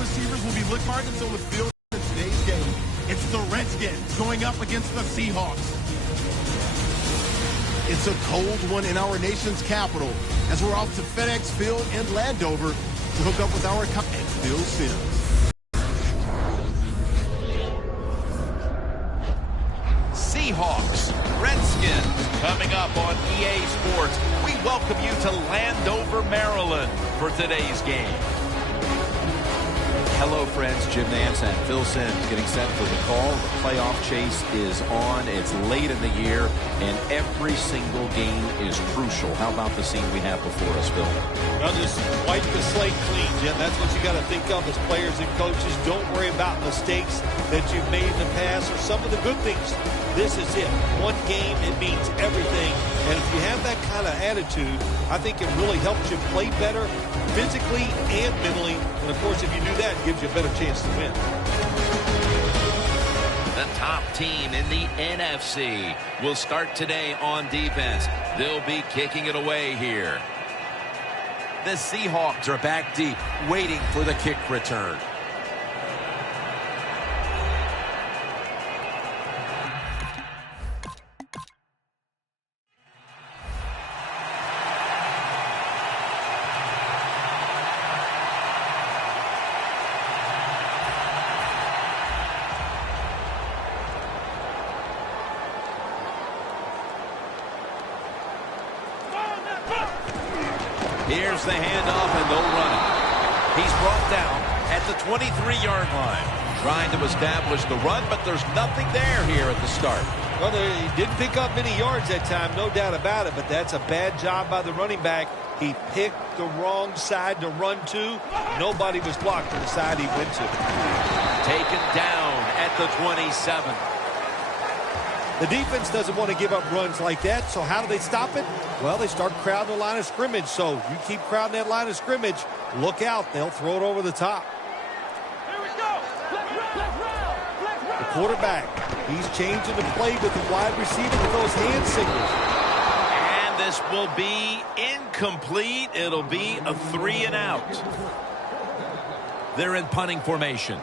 receivers will be bookmarked on the field in today's game. It's the Redskins going up against the Seahawks. It's a cold one in our nation's capital as we're off to FedEx Field in Landover to hook up with our and Phil Simms. Seahawks, Redskins, coming up on EA Sports. We welcome you to Landover, Maryland for today's game. Hello, friends. Jim Nance and Phil Simms getting set for the call. The playoff chase is on. It's late in the year, and every single game is crucial. How about the scene we have before us, Phil? Well, just wipe the slate clean, Jim. That's what you got to think of as players and coaches. Don't worry about mistakes that you've made in the past or some of the good things. This is it. One game, it means everything. And if you have that kind of attitude, I think it really helps you play better physically and mentally. And, of course, if you do that, it gives you a better chance to win. The top team in the NFC will start today on defense. They'll be kicking it away here. The Seahawks are back deep, waiting for the kick return. Here's the handoff, and they'll run it. He's brought down at the 23-yard line. Trying to establish the run, but there's nothing there here at the start. Well, he didn't pick up many yards that time, no doubt about it, but that's a bad job by the running back. He picked the wrong side to run to. Nobody was blocked to the side he went to. Taken down at the 27. The defense doesn't want to give up runs like that, so how do they stop it? Well, they start crowding the line of scrimmage, so you keep crowding that line of scrimmage, look out, they'll throw it over the top. Here we go. The quarterback, he's changing the play with the wide receiver with those hand signals. And this will be incomplete. It'll be a 3-and-out. They're in punting formation.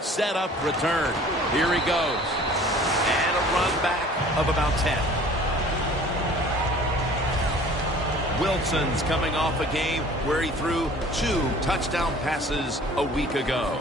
Set up, return. Here he goes. And a run back of about 10. Wilson's coming off a game where he threw 2 touchdown passes a week ago.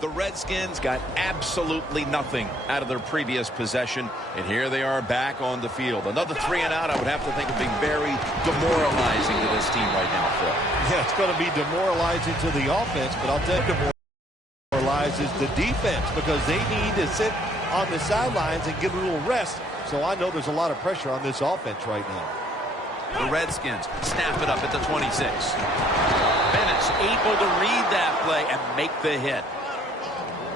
The Redskins got absolutely nothing out of their previous possession, and here they are back on the field. Another 3-and-out, I would have to think, would be very demoralizing to this team right now, Phil. Yeah, it's going to be demoralizing to the offense, but I'll tell you, demoralizes the defense because they need to sit on the sidelines and get a little rest. So I know there's a lot of pressure on this offense right now. The Redskins snap it up at the 26. Bennett's able to read that play and make the hit.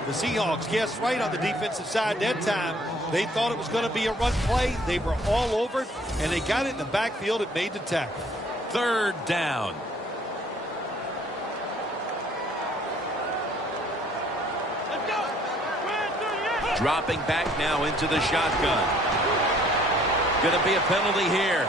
The Seahawks guessed right on the defensive side that time. They thought it was going to be a run play. They were all over it, and they got it in the backfield and made the tackle. 3rd down. Let's go. Dropping back now into the shotgun. Going to be a penalty here.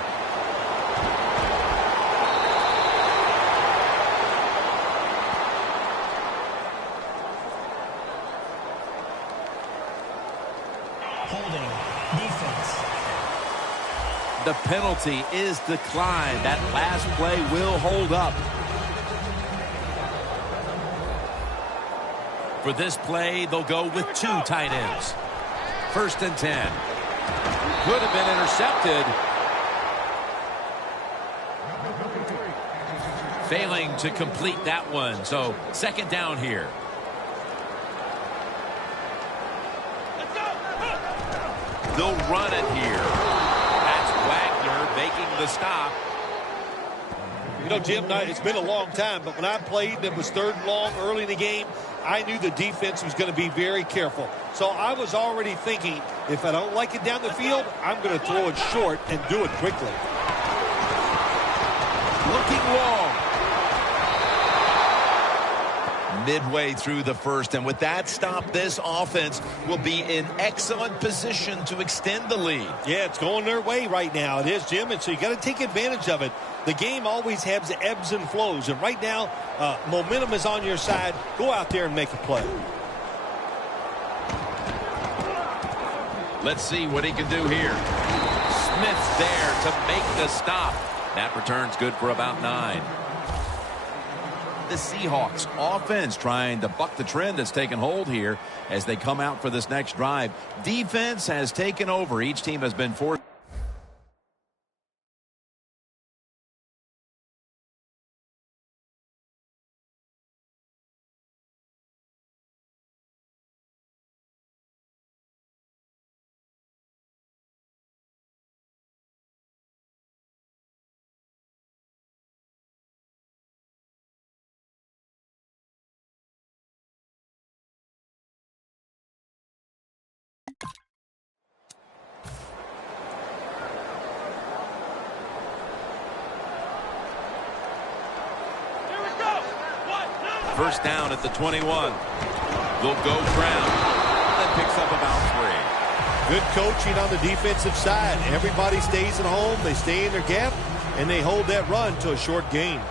Holding defense. The penalty is declined. That last play will hold up. For this play, they'll go with 2 tight ends. 1st and 10. Could have been intercepted. Failing to complete that one. So 2nd down here. They'll run it here. That's Wagner making the stop. You know, Jim, it's been a long time, but when I played and it was 3rd and long early in the game, I knew the defense was going to be very careful. So I was already thinking, if I don't like it down the field, I'm going to throw it short and do it quickly. Looking long. midway through the first. And with that stop, this offense will be in excellent position to extend the lead. Yeah, it's going their way right now. It is, Jim, and so you got to take advantage of it. The game always has ebbs and flows, and right now, momentum is on your side. Go out there and make a play. Let's see what he can do here. Smith's there to make the stop. That return's good for about 9. The Seahawks offense trying to buck the trend that's taken hold here as they come out for this next drive. Defense has taken over. Each team has been forced. First down at the 21. They'll go ground. That picks up about 3. Good coaching on the defensive side. Everybody stays at home. They stay in their gap, and they hold that run to a short gain.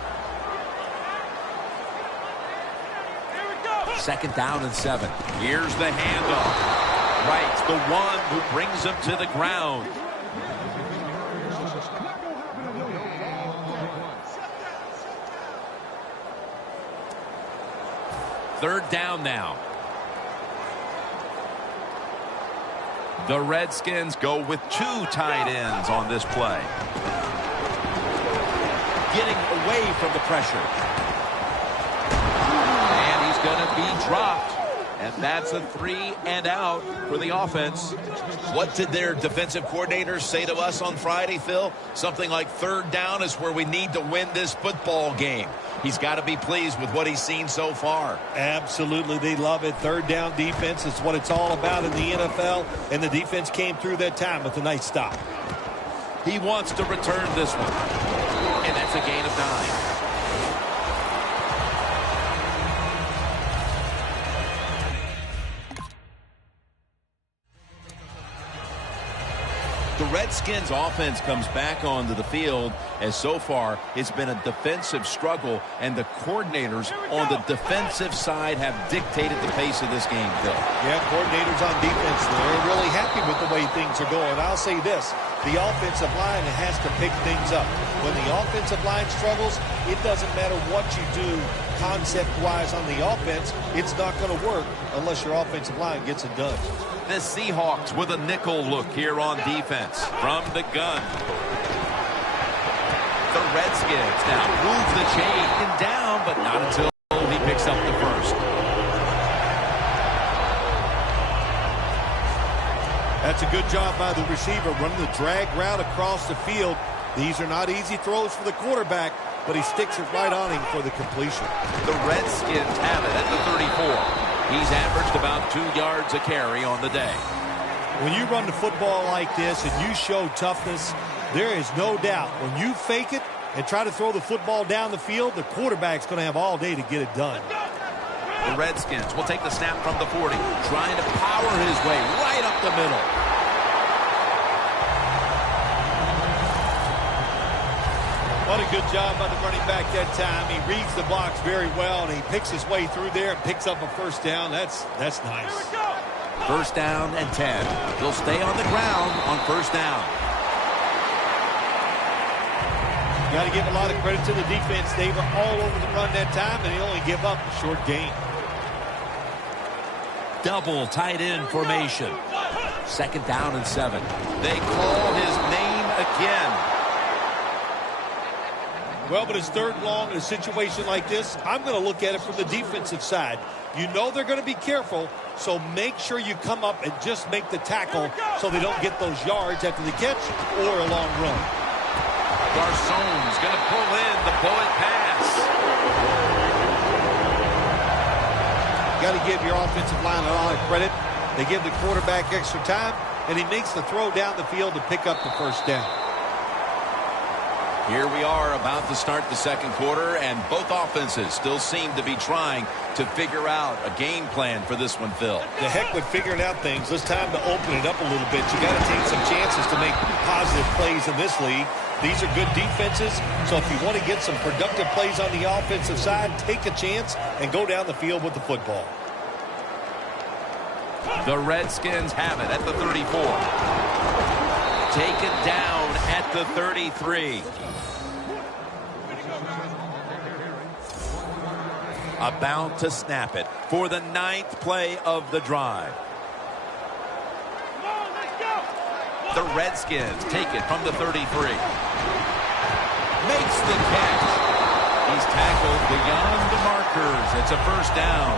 Second down and 7. Here's the handoff. Wright's the one who brings him to the ground. Third down now. The Redskins go with 2 tight ends on this play. Getting away from the pressure. And he's going to be dropped. And that's a 3 and out for the offense. What did their defensive coordinators say to us on Friday, Phil? Something like third down is where we need to win this football game. He's got to be pleased with what he's seen so far. Absolutely. They love it. Third down defense is what it's all about in the NFL. And the defense came through that time with a nice stop. He wants to return this one. And that's a gain of 9. The Redskins offense comes back onto the field as so far it's been a defensive struggle, and the coordinators on the defensive side have dictated the pace of this game, Phil. Yeah, coordinators on defense, they're really happy with the way things are going. I'll say this, the offensive line has to pick things up. When the offensive line struggles, it doesn't matter what you do concept-wise on the offense. It's not going to work unless your offensive line gets it done. The Seahawks with a nickel look here on defense from the gun. The Redskins now move the chain and down, but not until he picks up the first. That's a good job by the receiver, running the drag route across the field. These are not easy throws for the quarterback, but he sticks it right on him for the completion. The Redskins have it at the 34. He's averaged about 2 yards a carry on the day. When you run the football like this and you show toughness, there is no doubt when you fake it and try to throw the football down the field, the quarterback's going to have all day to get it done. The Redskins will take the snap from the 40, trying to power his way right up the middle. What a good job by the running back that time. He reads the blocks very well, and he picks his way through there and picks up a first down. That's nice. First down and 10. They'll stay on the ground on first down. Got to give a lot of credit to the defense. They were all over the run that time, and they only give up a short gain. Double tight end formation. Second down and 7. They call his name again. Well, but it's third long in a situation like this. I'm going to look at it from the defensive side. You know they're going to be careful, so make sure you come up and just make the tackle so they don't get those yards after the catch or a long run. Garçon's going to pull in the bullet pass. Got to give your offensive line a lot of credit. They give the quarterback extra time, and he makes the throw down the field to pick up the first down. Here we are about to start the second quarter, and both offenses still seem to be trying to figure out a game plan for this one, Phil. The heck with figuring out things. It's time to open it up a little bit. You got to take some chances to make positive plays in this league. These are good defenses, so if you want to get some productive plays on the offensive side, take a chance and go down the field with the football. The Redskins have it at the 34. Taken down at the 33. About to snap it for the 9th play of the drive. The Redskins take it from the 33. Makes the catch. He's tackled beyond the markers. It's a first down.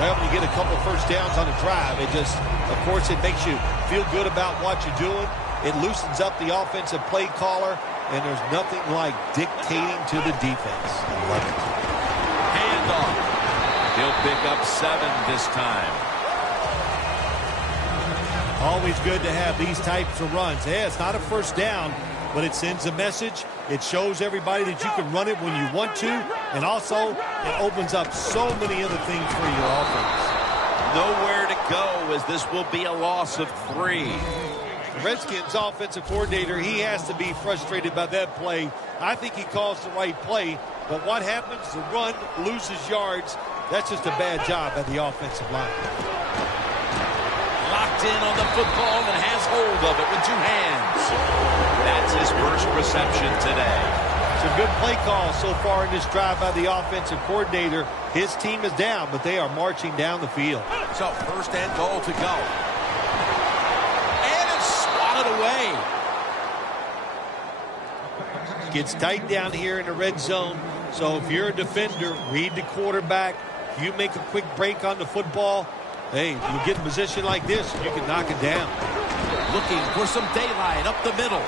Well, when you get a couple first downs on a drive, of course, it makes you feel good about what you're doing. It loosens up the offensive play caller, and there's nothing like dictating to the defense. I love it. Handoff. He'll pick up 7 this time. Always good to have these types of runs. Yeah, it's not a first down, but it sends a message. It shows everybody that you can run it when you want to, and also it opens up so many other things for your offense. Nowhere to go, as this will be a loss of 3. The Redskins offensive coordinator, he has to be frustrated by that play. I think he calls the right play, but what happens? The run loses yards. That's just a bad job by the offensive line. Locked in on the football and has hold of it with 2 hands. That's his first reception today. It's a good play call so far in this drive by the offensive coordinator. His team is down, but they are marching down the field. So first and goal to go. And it's swatted away. Gets tight down here in the red zone. So if you're a defender, read the quarterback. If you make a quick break on the football, hey, you get in a position like this, you can knock it down. Looking for some daylight up the middle.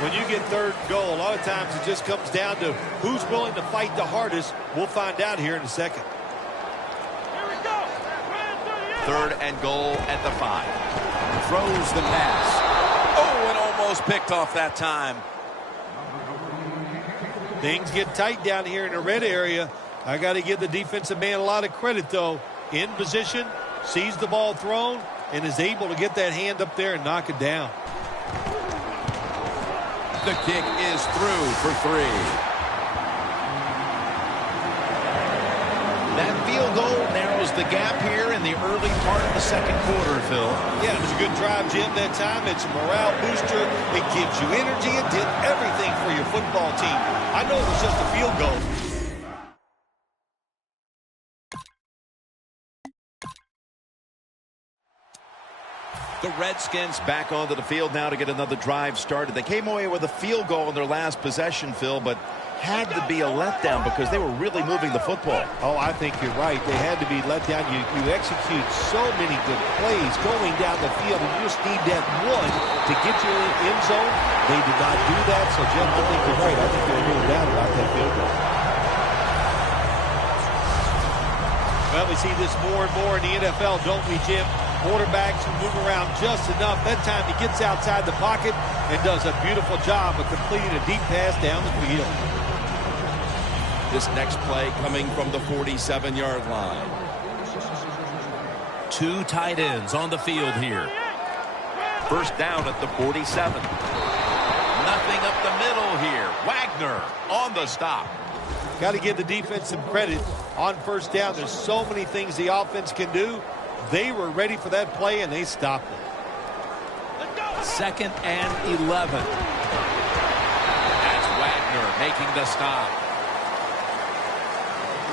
When you get third and goal, a lot of times it just comes down to who's willing to fight the hardest. We'll find out here in a second. Here we go. 3rd and goal at the 5. Throws the pass. Oh, and almost picked off that time. Things get tight down here in the red area. I got to give the defensive man a lot of credit, though. In position, sees the ball thrown, and is able to get that hand up there and knock it down. The kick is through for 3. That field goal narrows the gap here in the early part of the second quarter, Phil. Yeah, it was a good drive, Jim, that time. It's a morale booster. It gives you energy. It did everything for your football team. I know it was just a field goal. The Redskins back onto the field now to get another drive started. They came away with a field goal in their last possession, Phil, but had to be a letdown because they were really moving the football. Oh, I think you're right. They had to be let down. You execute so many good plays going down the field, and you just need that one to get you in the end zone. They did not do that, so, Jim, I think you're right. I think you're a little down about that field goal. Well, we see this more and more in the NFL, don't we, Jim? Quarterbacks who move around just enough. That time he gets outside the pocket and does a beautiful job of completing a deep pass down the field. This next play coming from the 47-yard line. 2 tight ends on the field here. First down at the 47. Nothing up the middle here. Wagner on the stop. Got to give the defense some credit on first down. There's so many things the offense can do. They were ready for that play, and they stopped it. 2nd and 11. That's Wagner making the stop.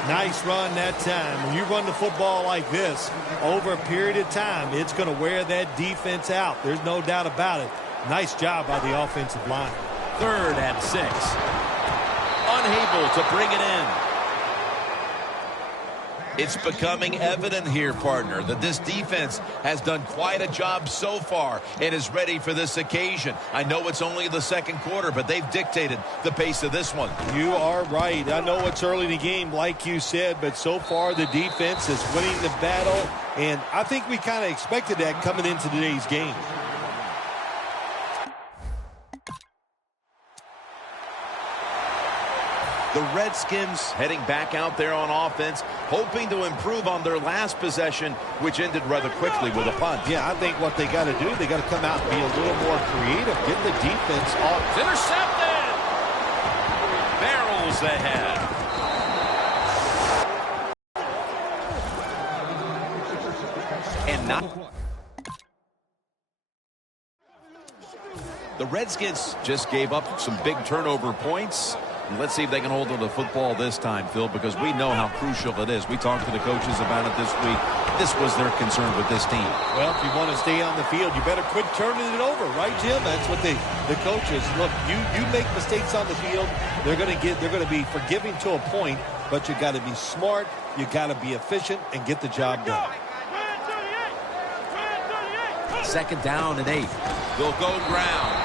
Nice run that time. When you run the football like this, over a period of time, it's going to wear that defense out. There's no doubt about it. Nice job by the offensive line. 3rd and 6. Unable to bring it in. It's becoming evident here, partner, that this defense has done quite a job so far and is ready for this occasion. I know it's only the second quarter, but they've dictated the pace of this one. You are right. I know it's early in the game, like you said, but so far the defense is winning the battle, and I think we kind of expected that coming into today's game. The Redskins heading back out there on offense, hoping to improve on their last possession, which ended rather quickly with a punt. Yeah, I think what they got to do, they got to come out and be a little more creative, get the defense off. It's intercepted! Barrels ahead. And not... The Redskins just gave up some big turnover points. Let's see if they can hold on to the football this time, Phil, because we know how crucial it is. We talked to the coaches about it this week. This was their concern with this team. Well, if you want to stay on the field, you better quit turning it over, right, Jim? That's what the coaches look. You make mistakes on the field, they're going to be forgiving to a point, but you got to be smart, you got to be efficient, and get the job done. 2nd down and 8. They'll go ground.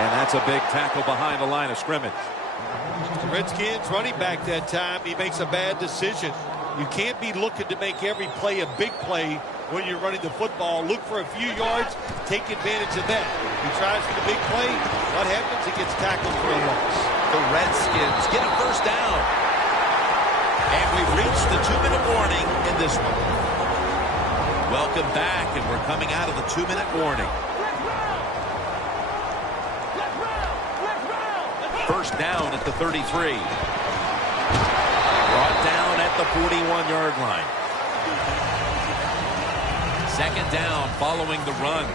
And that's a big tackle behind the line of scrimmage. The Redskins running back that time, he makes a bad decision. You can't be looking to make every play a big play when you're running the football. Look for a few yards, take advantage of that. He tries for the big play. What happens? He gets tackled for a loss. The Redskins get a 1st down. And we've reached the 2-minute warning in this one. Welcome back, and we're coming out of the 2-minute warning. 1st down at the 33. Brought down at the 41-yard line. 2nd down following the run.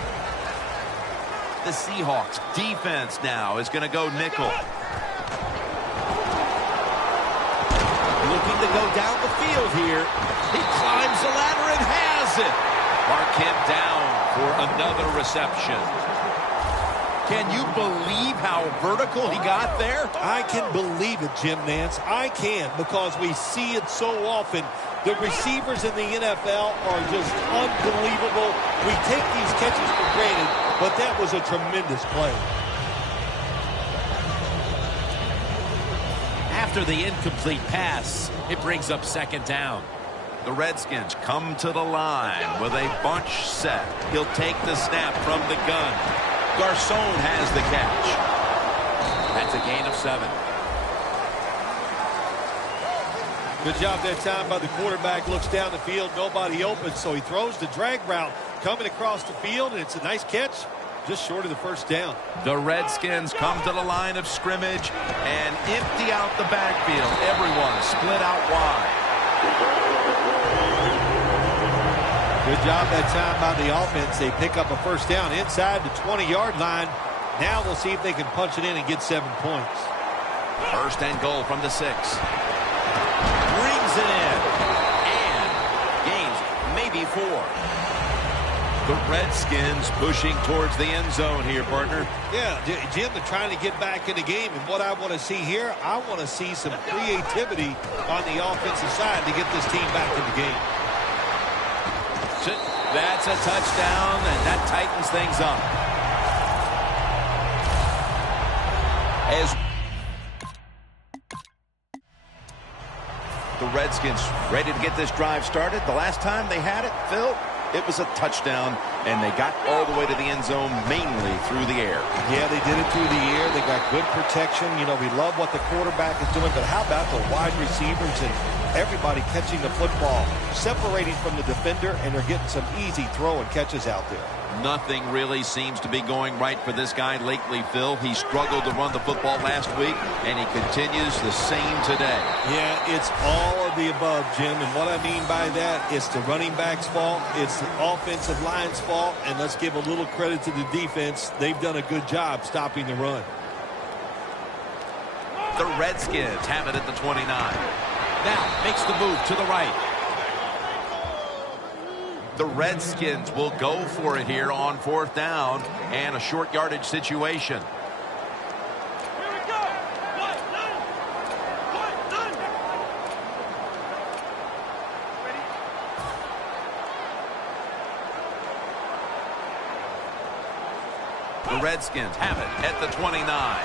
The Seahawks defense now is going to go nickel. Looking to go down the field here. He climbs the ladder and has it. Mark him down for another reception. Can you believe how vertical he got there? I can believe it, Jim Nance. I can, because we see it so often. The receivers in the NFL are just unbelievable. We take these catches for granted, but that was a tremendous play. After the incomplete pass, it brings up 2nd down. The Redskins come to the line with a bunch set. He'll take the snap from the gun. Garcon has the catch. That's a gain of 7. Good job that time by the quarterback. Looks down the field, nobody open, so he throws the drag route coming across the field, and it's a nice catch, just short of the 1st down. The Redskins come to the line of scrimmage and empty out the backfield. Everyone split out wide. Good job that time by the offense. They pick up a 1st down inside the 20-yard line. Now we'll see if they can punch it in and get 7 points. 1st and goal from the 6. Brings it in. And gains maybe 4. The Redskins pushing towards the end zone here, partner. Yeah, Jim, they're trying to get back in the game. And what I want to see here, I want to see some creativity on the offensive side to get this team back in the game. That's a touchdown, and that tightens things up. As the Redskins ready to get this drive started. The last time they had it, Phil, it was a touchdown, and they got all the way to the end zone mainly through the air. Yeah, they did it through the air. They got good protection. You know, we love what the quarterback is doing, but how about the wide receivers and everybody catching the football, separating from the defender, and they're getting some easy throw and catches out there. Nothing really seems to be going right for this guy lately, Phil. He struggled to run the football last week, and he continues the same today. Yeah, it's all of the above, Jim, and what I mean by that, it's the running back's fault, it's the offensive line's fault, and let's give a little credit to the defense. They've done a good job stopping the run. The Redskins have it at the 29. Now makes the move to the right. The Redskins will go for it here on 4th down and a short yardage situation. Here we go. The Redskins have it at the 29.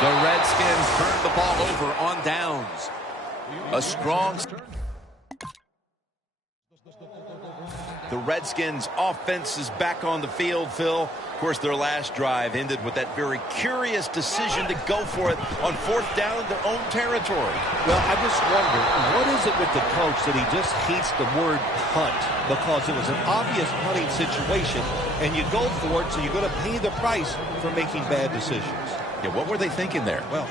The Redskins turn the ball over on downs. A strong... The Redskins offense is back on the field, Phil, course, their last drive ended with that very curious decision to go for it on 4th down in their own territory. Well, I just wonder, what is it with the coach that he just hates the word punt? Because it was an obvious punting situation, and you go for it, so you're going to pay the price for making bad decisions. Yeah, what were they thinking there? Well,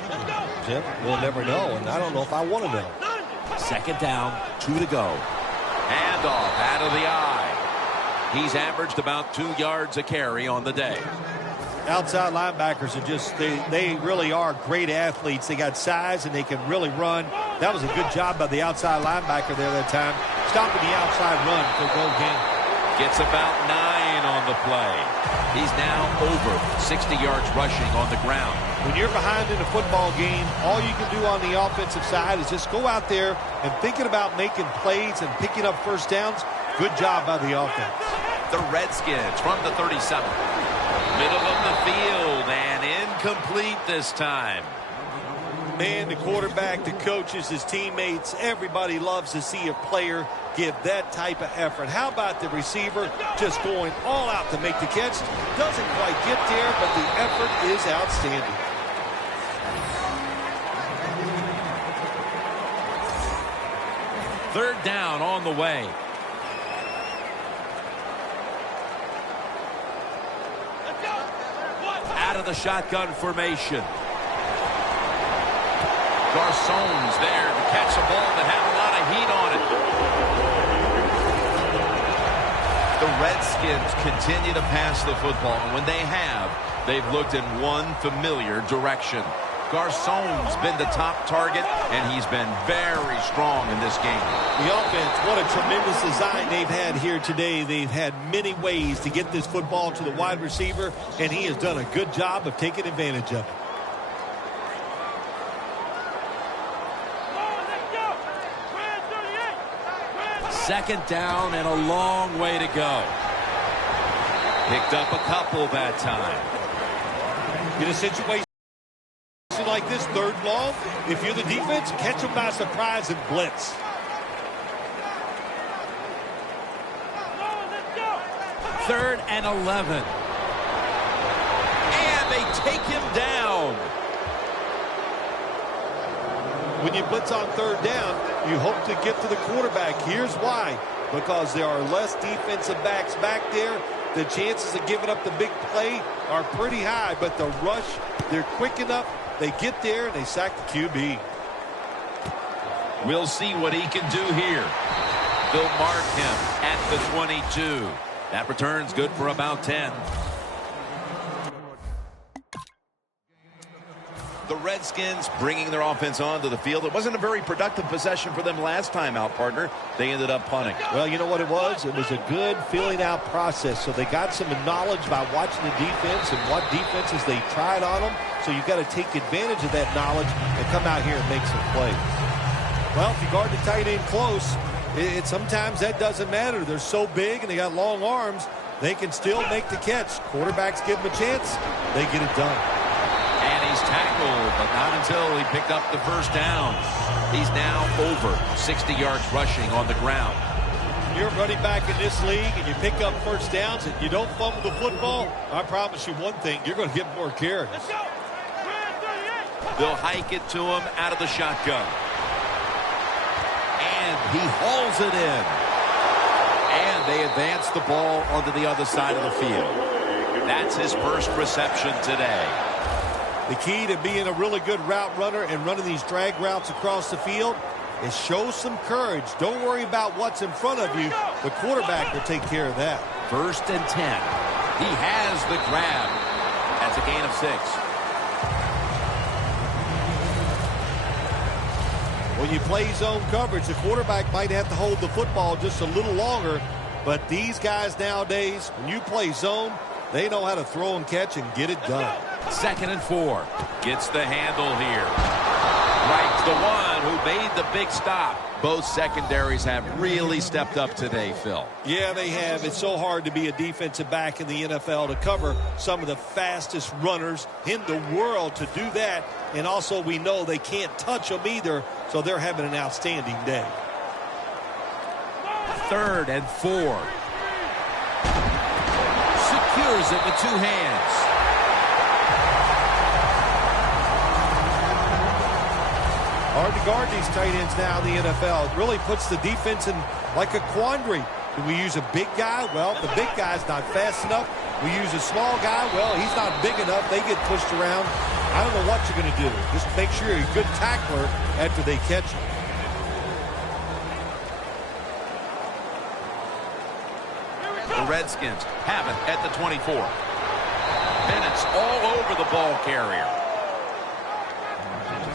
Jim, we'll never know, and I don't know if I want to know. 2nd down, 2 to go. Handoff out of the eye. He's averaged about 2 yards a carry on the day. Outside linebackers are just, they really are great athletes. They got size and they can really run. That was a good job by the outside linebacker there that time, stopping the outside run for a goal gain. Gets about 9 on the play. He's now over 60 yards rushing on the ground. When you're behind in a football game, all you can do on the offensive side is just go out there and thinking about making plays and picking up first downs. Good job by the offense. The Redskins from the 37. Middle of the field and incomplete this time. Man, the quarterback, the coaches, his teammates, everybody loves to see a player give that type of effort. How about the receiver just going all out to make the catch? Doesn't quite get there, but the effort is outstanding. Third down on the way. Out of the shotgun formation. Garçon's there to catch a ball that had a lot of heat on it. The Redskins continue to pass the football, and when they have, they've looked in one familiar direction. Garçon's been the top target, and he's been very strong in this game. The offense, what a tremendous design they've had here today. They've had many ways to get this football to the wide receiver, and he has done a good job of taking advantage of it. Second down and a long way to go. Picked up a couple that time. In a situation like this, 3rd long, if you're the defense, catch them by surprise and blitz. Third and 11. And they take him down. When you blitz on 3rd down, you hope to get to the quarterback. Here's why. Because there are less defensive backs back there. The chances of giving up the big play are pretty high, but the rush, they're quick enough. They get there and they sack the QB. We'll see what he can do here. They'll mark him at the 22. That return's good for about 10. The Redskins bringing their offense onto the field. It wasn't a very productive possession for them last time out, partner. They ended up punting. Well, you know what it was? It was a good filling out process. So they got some knowledge by watching the defense and what defenses they tried on them. So you've got to take advantage of that knowledge and come out here and make some plays. Well, if you guard the tight end close, sometimes that doesn't matter. They're so big and they got long arms, they can still make the catch. Quarterbacks give them a chance, they get it done. And he's tackled, but not until he picked up the first down. He's now over 60 yards rushing on the ground. You're running back in this league and you pick up first downs and you don't fumble the football, I promise you one thing, you're going to get more carries. They'll hike it to him out of the shotgun. And he hauls it in. And they advance the ball onto the other side of the field. That's his first reception today. The key to being a really good route runner and running these drag routes across the field is show some courage. Don't worry about what's in front of you. The quarterback will take care of that. 1st and 10. He has the grab. That's a gain of 6. When you play zone coverage, the quarterback might have to hold the football just a little longer. But these guys nowadays, when you play zone, they know how to throw and catch and get it done. 2nd and 4. Gets the handle here. Right, the one who made the big stop. Both secondaries have really stepped up today, Phil. Yeah, they have. It's so hard to be a defensive back in the NFL to cover some of the fastest runners in the world to do that. And also we know they can't touch them either, so they're having an outstanding day. 3rd and 4. Secure clears it with 2 hands. Hard to guard these tight ends now in the NFL. It really puts the defense in like a quandary. Do we use a big guy? Well, the big guy's not fast enough. We use a small guy. Well, he's not big enough. They get pushed around. I don't know what you're going to do. Just make sure you're a good tackler after they catch him. The Redskins have it at the 24. And it's all over the ball carrier.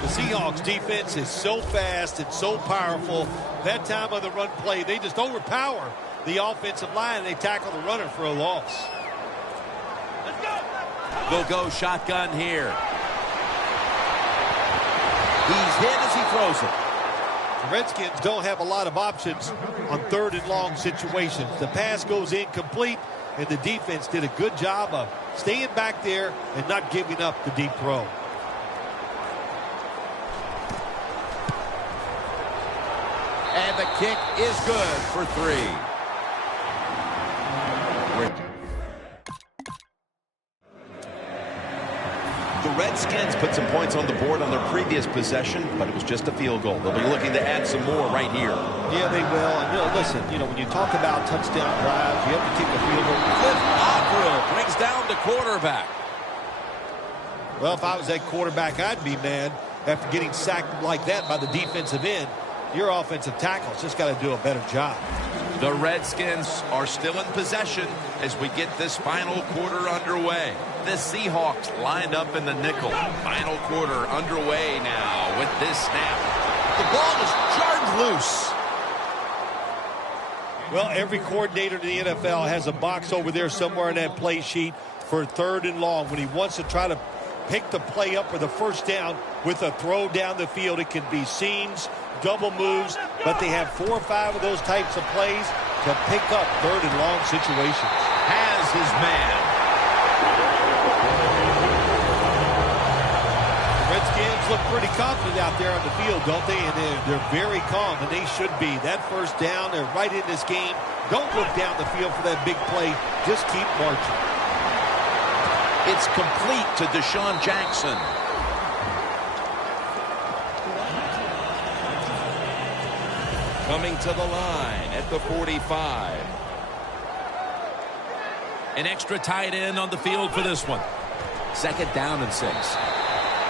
The Seahawks defense is so fast and so powerful. That time on the run play, they just overpower the offensive line. They tackle the runner for a loss. Let's go. They'll go shotgun here. He's hit as he throws it. The Redskins don't have a lot of options on 3rd and long situations. The pass goes incomplete, and the defense did a good job of staying back there and not giving up the deep throw. And the kick is good for 3. The Redskins put some points on the board on their previous possession, but it was just a field goal. They'll be looking to add some more right here. Yeah, they will. And listen, when you talk about touchdown drives, you have to kick a field goal. Cliff Averill brings down the quarterback. Well, if I was that quarterback, I'd be mad after getting sacked like that by the defensive end. Your offensive tackle's just got to do a better job. The Redskins are still in possession as we get this final quarter underway. The Seahawks lined up in the nickel. Final quarter underway now with this snap. The ball is jarred loose. Well, every coordinator in the NFL has a box over there somewhere in that play sheet for 3rd and long. When he wants to try to pick the play up for the first down with a throw down the field, it can be seams, double moves, but they have 4 or 5 of those types of plays to pick up 3rd and long situations. Has his man. The Redskins look pretty confident out there on the field, don't they? And they're very calm, and they should be. That first down, they're right in this game. Don't look down the field for that big play. Just keep marching. It's complete to Deshaun Jackson. Coming to the line at the 45. An extra tight end on the field for this one. 2nd down and 6.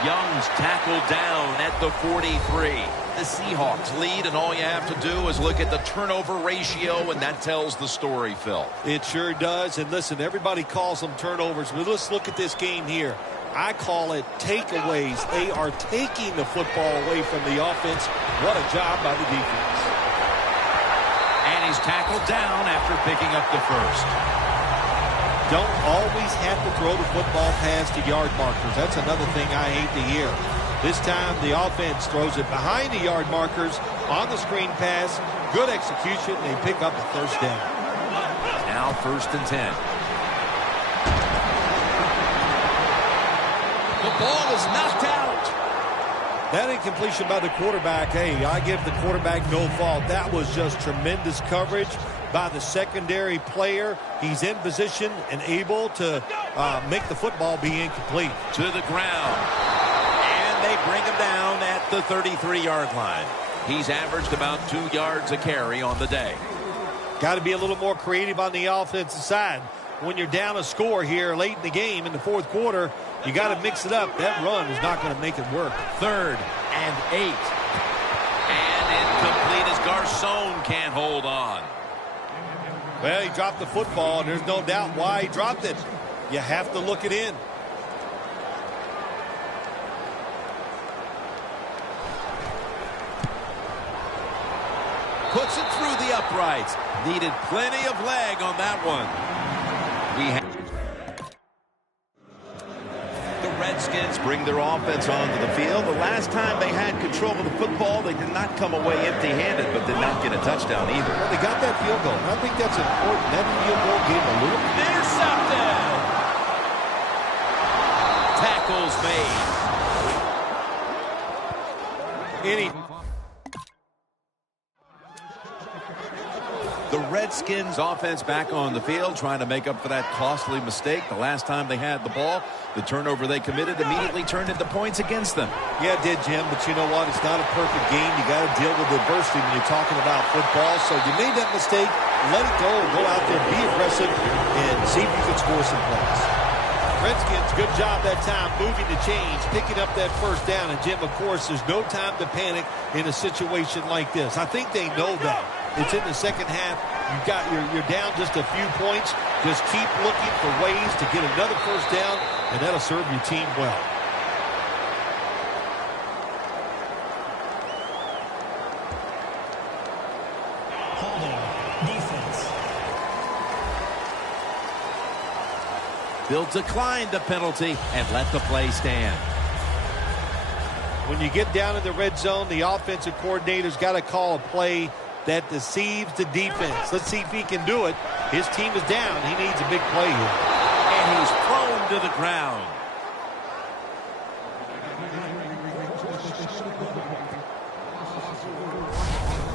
Young's tackled down at the 43. The Seahawks lead, and all you have to do is look at the turnover ratio, and that tells the story, Phil. It sure does. And listen, everybody calls them turnovers, but let's look at this game here. I call it takeaways. They are taking the football away from the offense. What a job by the defense. And he's tackled down after picking up the first. Don't always have to throw the football past the yard markers. That's another thing I hate to hear. This time the offense throws it behind the yard markers on the screen pass. Good execution. They pick up the first down. Now 1st and 10. The ball is knocked out. That incompletion by the quarterback, hey, I give the quarterback no fault. That was just tremendous coverage by the secondary player. He's in position and able to make the football be incomplete. To the ground. And they bring him down at the 33-yard line. He's averaged about 2 yards a carry on the day. Got to be a little more creative on the offensive side. When you're down a score here late in the game in the 4th quarter, you got to mix it up. That run is not going to make it work. 3rd and 8. And incomplete as Garcon can't hold on. Well, he dropped the football, and there's no doubt why he dropped it. You have to look it in. Puts it through the uprights. Needed plenty of leg on that one. The Redskins bring their offense onto the field. The last time they had control of the football, they did not come away empty-handed, but did not get a touchdown either. Well, they got that field goal. I think that's important. That field goal gave them a little... Intercepted! Tackles made. The Redskins offense back on the field, trying to make up for that costly mistake. The last time they had the ball, the turnover they committed immediately turned into points against them. Yeah, it did, Jim, but you know what? It's not a perfect game. You got to deal with adversity when you're talking about football. So you made that mistake, let it go, and go out there, be aggressive, and see if you can score some points. Redskins, good job that time, moving the chains, picking up that first down. And, Jim, of course, there's no time to panic in a situation like this. I think they know that. It's in the second half. You're down just a few points. Just keep looking for ways to get another first down, and that'll serve your team well. Holding. Defense. They'll decline the penalty and let the play stand. When you get down in the red zone, the offensive coordinator's got to call a play that deceives the defense. Let's see if he can do it. His team is down. He needs a big play here. And he's thrown to the ground.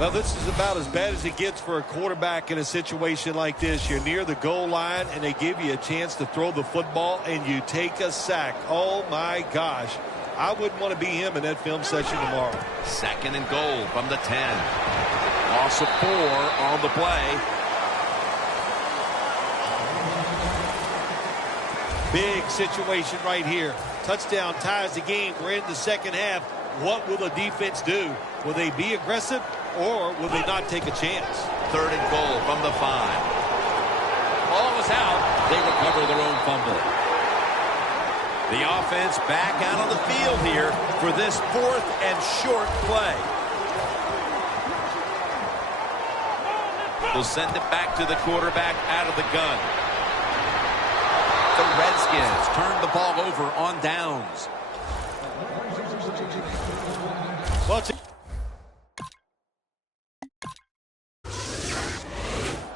Well, this is about as bad as it gets for a quarterback in a situation like this. You're near the goal line, and they give you a chance to throw the football, and you take a sack. Oh, my gosh. I wouldn't want to be him in that film session tomorrow. 2nd and goal from the 10. Loss of 4 on the play. Big situation right here. Touchdown ties the game. We're in the second half. What will the defense do? Will they be aggressive, or will they not take a chance? 3rd and goal from the 5. Ball is out. They recover their own fumble. The offense back out on the field here for this 4th and short play. They'll send it back to the quarterback out of the gun. The Redskins turn the ball over on downs. Well,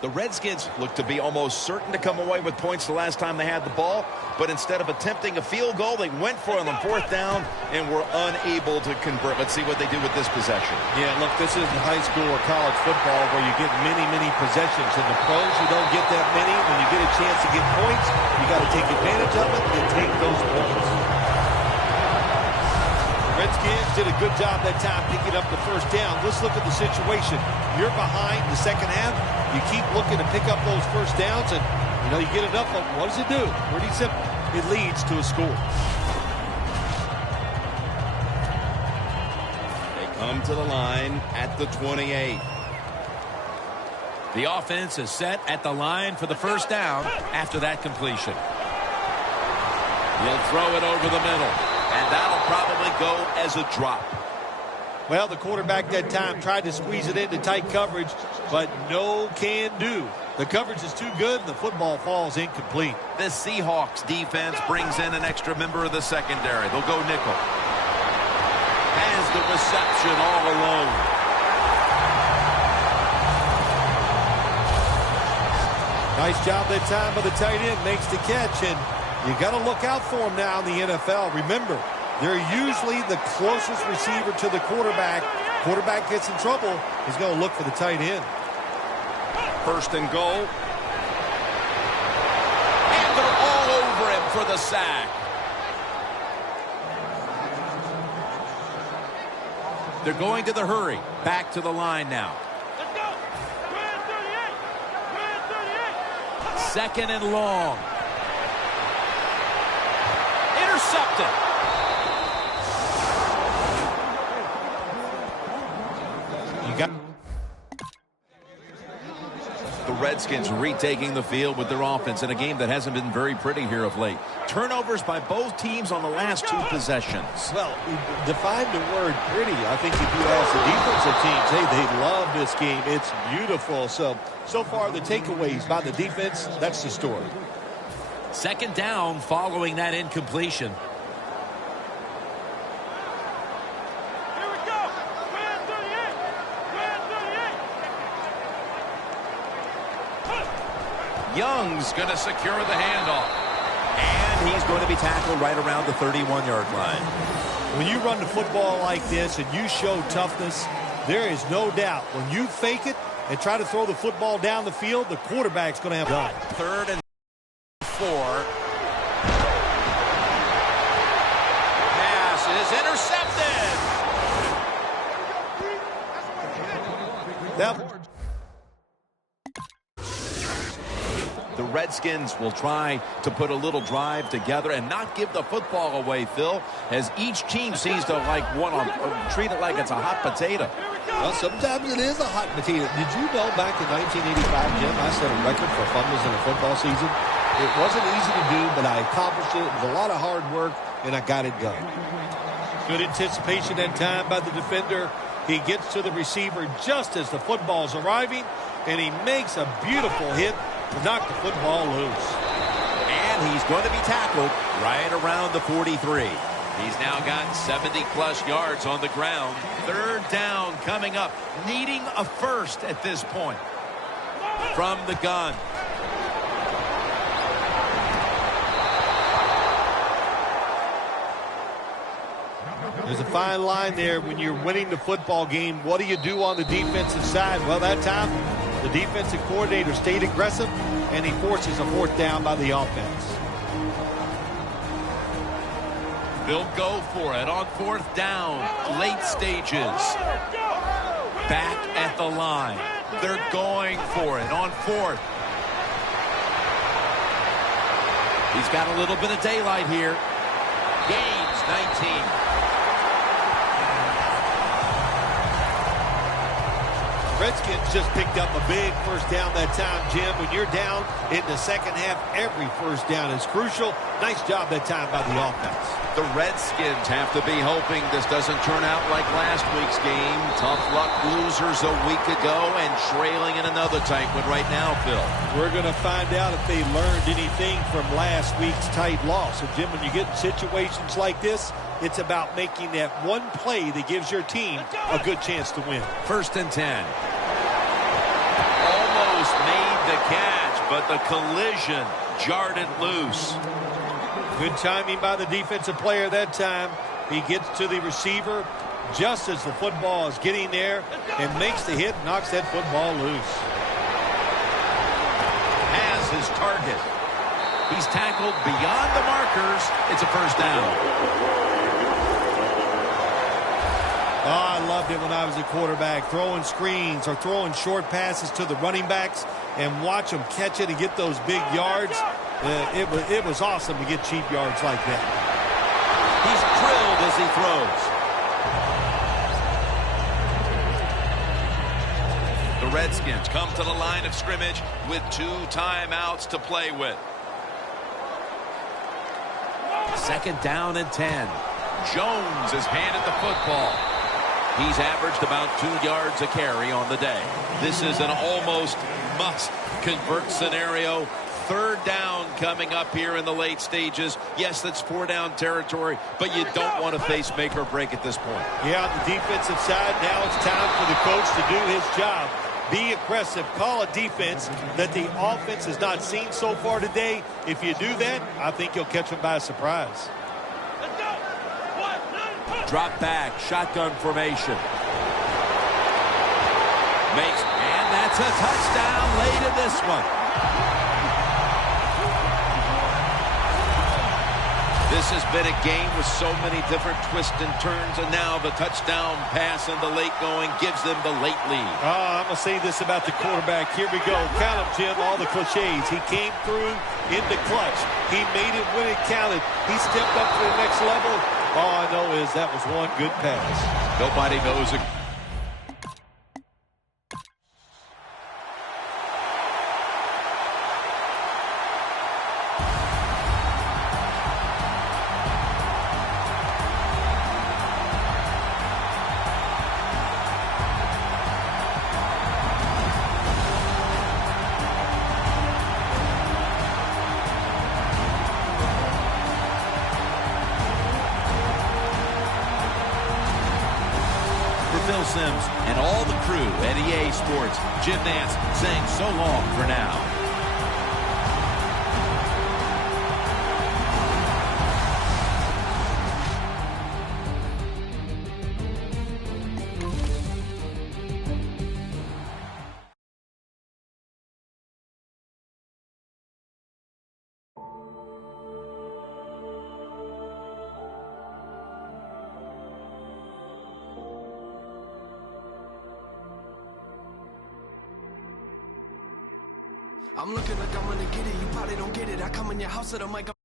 the Redskins look to be almost certain to come away with points the last time they had the ball, but instead of attempting a field goal, they went for it on 4th down and were unable to convert. Let's see what they do with this possession. Yeah, look, this isn't high school or college football where you get many, many possessions. In the pros, you don't get that many. When you get a chance to get points, you got to take advantage of it and take those points. Redskins did a good job that time picking up the first down. Let's look at the situation. You're behind the second half. You keep looking to pick up those first downs, and you get enough of them. What does it do? Pretty simple. It leads to a score. They come to the line at the 28. The offense is set at the line for the first down after that completion. He'll throw it over the middle, and that'll probably go as a drop. Well, the quarterback that time tried to squeeze it into tight coverage, but no can do. The coverage is too good, and the football falls incomplete. The Seahawks defense brings in an extra member of the secondary. They'll go nickel. Has the reception all alone. Nice job that time by the tight end. Makes the catch, and you got to look out for him now in the NFL. Remember, they're usually the closest receiver to the quarterback. Quarterback gets in trouble, he's going to look for the tight end. 1st and goal. And they're all over him for the sack. They're going to the hurry. Back to the line now. Let's go. 2nd and long. Intercepted. You got The Redskins retaking the field with their offense in a game that hasn't been very pretty here of late. Turnovers by both teams on the last 2 possessions. Well, define the word pretty. I think if you ask the defensive teams, hey, they love this game. It's beautiful. So far the takeaways by the defense, that's the story. 2nd down following that incompletion. Here we go. Red 38. Red 38. Young's going to secure the handoff. And he's going to be tackled right around the 31-yard line. When you run the football like this and you show toughness, there is no doubt when you fake it, and try to throw the football down the field, the quarterback's going to have done. 3rd and 4. Pass is intercepted. The Redskins will try to put a little drive together and not give the football away, Phil, as each team seems to treat it like it's a hot potato. Well, sometimes it is a hot potato. Did you know back in 1985, Jim, I set a record for fumbles in a football season? It wasn't easy to do, but I accomplished it. It was a lot of hard work, and I got it done. Good anticipation that time by the defender. He gets to the receiver just as the football's arriving, and he makes a beautiful hit to knock the football loose. And he's going to be tackled right around the 43. He's now got 70-plus yards on the ground. 3rd down coming up, needing a first at this point. From the gun. There's a fine line there when you're winning the football game. What do you do on the defensive side? Well, that time, the defensive coordinator stayed aggressive, and he forces a 4th down by the offense. They'll go for it on 4th down. Late stages. Back at the line. They're going for it on 4th. He's got a little bit of daylight here. Gains 19. Redskins just picked up a big 1st down that time, Jim. When you're down in the second half, every 1st down is crucial. Nice job that time by the offense. The Redskins have to be hoping this doesn't turn out like last week's game. Tough luck losers a week ago and trailing in another tight one right now, Phil. We're going to find out if they learned anything from last week's tight loss. So, Jim, when you get in situations like this, it's about making that one play that gives your team a good chance to win. 1st and 10. Almost made the catch, but the collision jarred it loose. Good timing by the defensive player that time. He gets to the receiver just as the football is getting there and makes the hit, knocks that football loose. Has his target. He's tackled beyond the markers. It's a 1st down. Oh, I loved it when I was a quarterback, throwing screens or throwing short passes to the running backs and watch them catch it and get those big yards. It was awesome to get cheap yards like that. He's drilled as he throws. The Redskins come to the line of scrimmage with 2 timeouts to play with. 2nd down and 10. Jones is handed the football. He's averaged about 2 yards a carry on the day. This is an almost must-convert scenario. 3rd down coming up here in the late stages. Yes, that's 4-down territory, but you don't want to face make or break at this point. Yeah, on the defensive side, now it's time for the coach to do his job. Be aggressive. Call a defense that the offense has not seen so far today. If you do that, I think you'll catch them by surprise. Drop back, shotgun formation. And that's a touchdown late in this one. This has been a game with so many different twists and turns, and now the touchdown pass in the late going gives them the late lead. I'm going to say this about the quarterback. Here we go. Count him, Jim, all the cliches. He came through in the clutch. He made it when it counted. He stepped up to the next level. All I know is that was one good pass. Nobody knows it. Phil Simms and all the crew at EA Sports, Jim Nantz saying so long for now. I'm looking like I'm gonna get it. You probably don't get it. I come in your house at a mic.